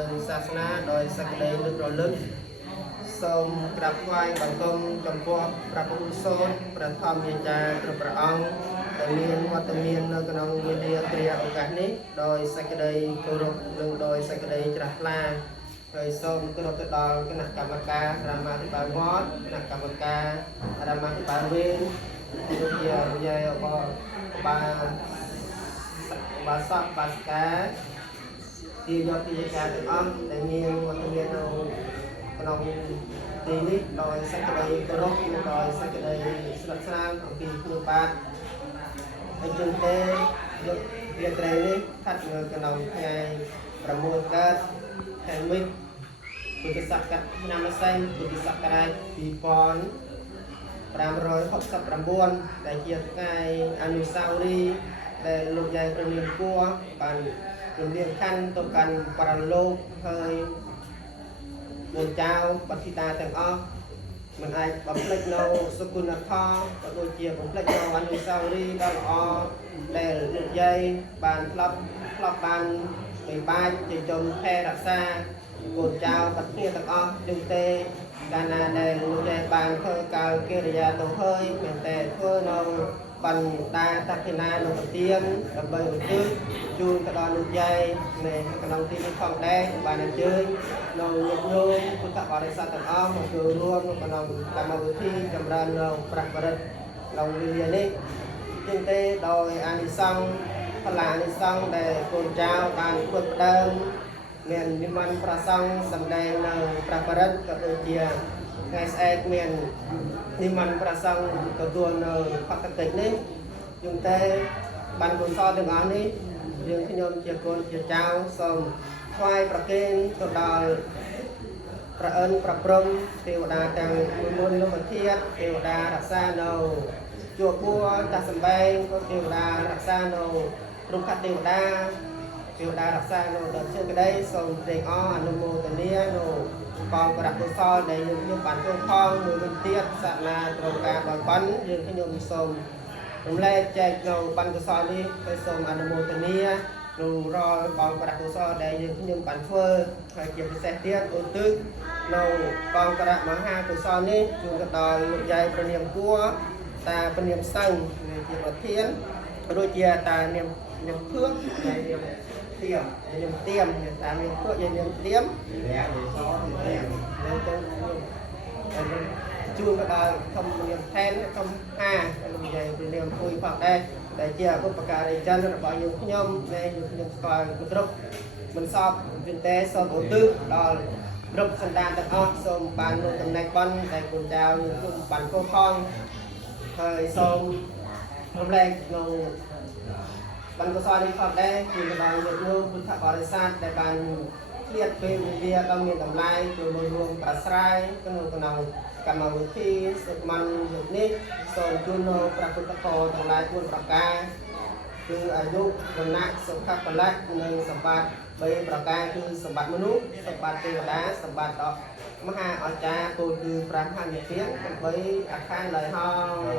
នឹងសាសនាដោយសក្តីនឹករលឹកសូមក្រាបថ្វាយបង្គំចំពោះព្រះពុទ្ធសូត្រព្រះធម្មយាចាគ្រប់ព្រះអង្គដែលមានវត្តមាននៅក្នុងវេលាគ្រាឱកាសនេះដោយសក្តីគោរពនិងដោយសក្តីជ្រះថ្លាហើយសូមគោរពទៅដល់គណៈកម្មការរាមាភិបាលវត្តគណៈកម្មការរាមាភិបាលវិញដូចជាយាយបាសពបាសកាទីយកទីការទាំងអស់ដែលមានវត្តមាននៅក្នុងទីនេះដោយសក្តីគោរពនិងដោយសក្តីស្និទ្ធស្នាលអំពីគ្រូបាទហើយជឿទេយកវាក្រែនេះស្ថិតនៅក្នុងថ្ងៃ6កើតខែមិញពុទ្ធសករាជឆ្នាំម្សិលពុទ្ធសករាជ2569ដែលជាថ្ងៃអនុស្សាវរីយ៍ដែលលោកយាយព្រះនាងគួរបានរំលឹកខាន់ទៅកាន់បរលោកហើយលោកចៅបទិតាទាំងអស់មិនអាចបំភ្លេចនៅសុគន្ធធម៌ក៏ដូចជាបំភ្លេចនៅអនុស្សាវរីយ៍ដ៏ល្អដែលលោកយាយបានធ្លាប់បានបីបាច់ជាជនថែរក្សាកូនចៅបាត់គ្នាទាំងអស់จึงទេកាលណាដែលលោកយាយបានធ្វើកាលកិរិយាទៅហើយមែនតែធ្វើនៅបណ្ដាតក្កិណានៅប្រទៀនដើម្បីឧទ្ទិសជូនទៅដល់លោកយាយនៅក្នុងទីនេះផងដែរបានអញ្ជើញនៅញាតិញោមពុទ្ធបរិស័ទទាំងអស់មកចូលរួមក្នុងកម្មវិធីចម្រើននៅព្រះបរិត្តក្នុងវេលានេះជាងទេដោយអានិសង្ឃផល្លានិសង្ឃដែលកូនចៅបានធ្វើផ្ដើមមាននិមន្តប្រសង់សម្ដែងនៅព្រះបរិត្តក៏ដូចជាថ្ងៃស្អែកមាននិមន្តប្រសង់ទទួលនៅបតកិច្ចនេះជាងទេបានគុណសលទាំងអស់នេះយើងខ្ញុំជាកូនជាចៅសូមថ្វាយប្រគេនទៅដល់ព្រះអិនប្រព្រំទេវតាទាំងមុនលោកធាតុទេវតារក្សានៅជួបពួរតាសម្បែងក៏ទេវតារក្សានៅរុក្ខទេវតាទេវតារក្សានៅដល់ជើងក្តីសូមត្រេកអរអនុមោទនានៅកងប្រកុសលដែលយើងខ្ញុំបានធ្វើផងមួយវិញទៀតសាសនាត្រូវការដល់បានយើងខ្ញុំសូមរំលែកចែកនៅបានកុសលនេះហើយសូមអនុមោទនាក្នុងរាល់កងប្រកុសលដែលយើងខ្ញុំបានធ្វើហើយជាពិសេសទៀតឧទ្ទិសនៅកងប្រមហាកុសលនេះជូនទៅដល់លោកយាយព្រះនាងគួរតាព្រះនាងសឹងជាប្រធានដូចជាតានាងភឿកយាយនាងទៀមតានាងភឿកយាយនាងទៀមជួនក៏ដល់ធម្មនាមថែនធម្មហាលោកយាយព្រះនាងគួយផងដែរដែលជាឧបការីជនរបស់យើងខ្ញុំដែលយើងខ្ញុំស្គាល់គ្រប់មិនសពវិញតែសូមឧទ្ទិសដល់គ្រប់សន្តានទាំងអស់សូមបានលោកតំណែងបន់ដែលគុណចៅយើងខ្ញុំបានកោផងហើយសូមរំលែកក្នុងបានកុសលនេះផងដែរគឺដល់ញាតិញោមពុទ្ធបរិស័ទដែលបានឃ្លាតពេលវេលាដ៏មានតម្លៃចូលរួមប្រស្រ័យក្នុងកម្មវិធីសុខមន្តយុគនេះសូមជូននៅព្រះពុទ្ធពរទាំងឡាយ4ប្រការគឺអាយុវណ្ណៈសុខៈពលៈនិងសម្បត្តិ3ប្រការគឺសម្បត្តិមនុស្សសម្បត្តិទេវតាសម្បត្តិមហាអស្ចារ្យគោលគឺ5ហញ្ញភាព8អាខានឡើយហើយ